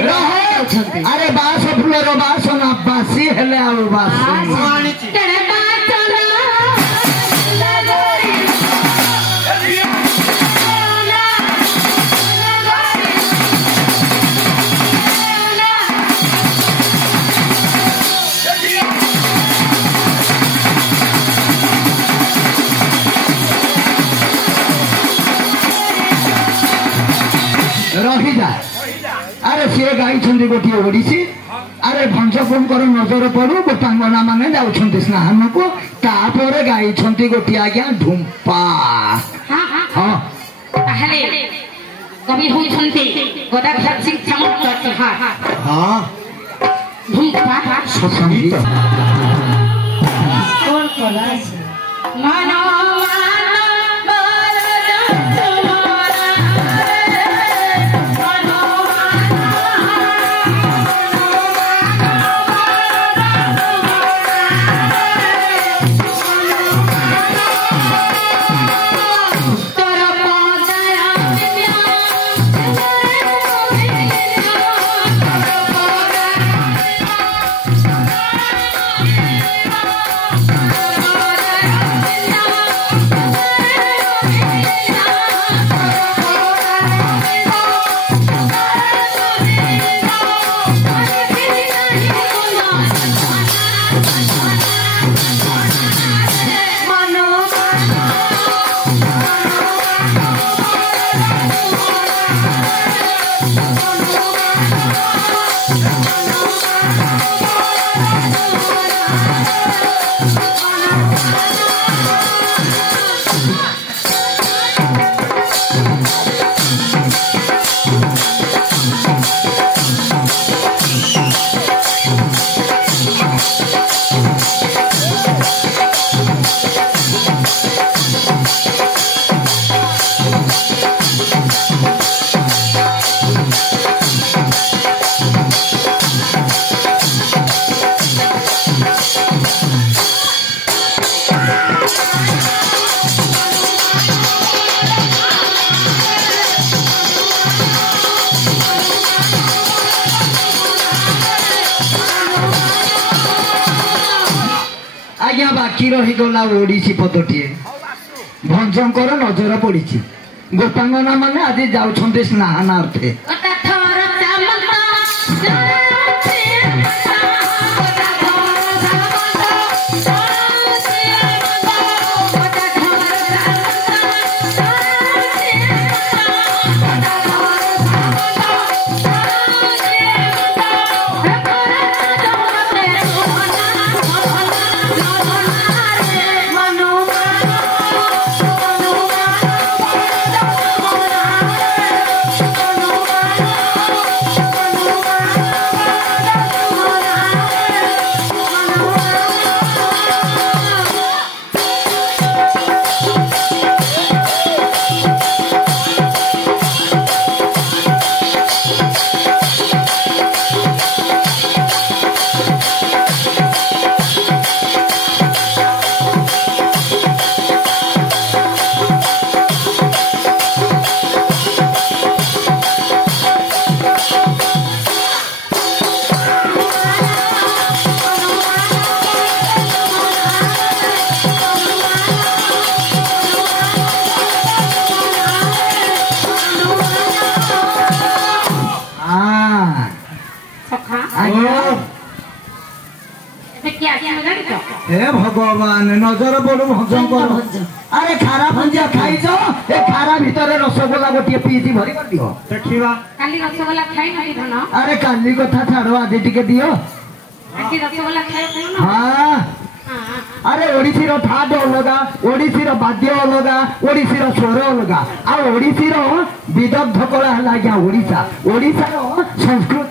अरे बास फुलर बासन बासी हेले आउ बासी रही जा अरे सी गाई गोटे ओडिसी अरे भंस कर नजर पड़ू गोपांगना माने जाउछंती स्नान को तापर गाई गोटे आज्ञा ढुंपा हाँ ताहले कवि होइछंती गदाधर सिंह सामंत हाँ ढुंपा संगीत कौन कला मानो आज्ञा बाकी रहीगला ओडिसी पदटीए भंजंकर नजर पड़ी गोपांगना माने आज जाउछंती स्नानार्थे हे भगवान नजर पड़ू भंजंकर अरे खारा भंजिया खाइछ ए खारा भीतर रसगोला गोटे पीसी भरी कर दियो देखिबा काली रसगोला खाइ नथि धन अरे काली कथा छाड़ो आज टिके दियो आजि रसगोला खाइ न हां अरे ओडिशीर ठाट अलगा ओडिशीर बाद्य अलगा ओडिशीर स्वर अलगा आ ओडिशीर विदग्ध कला है आज्ञा ओडिशा ओडिशार संस्कृति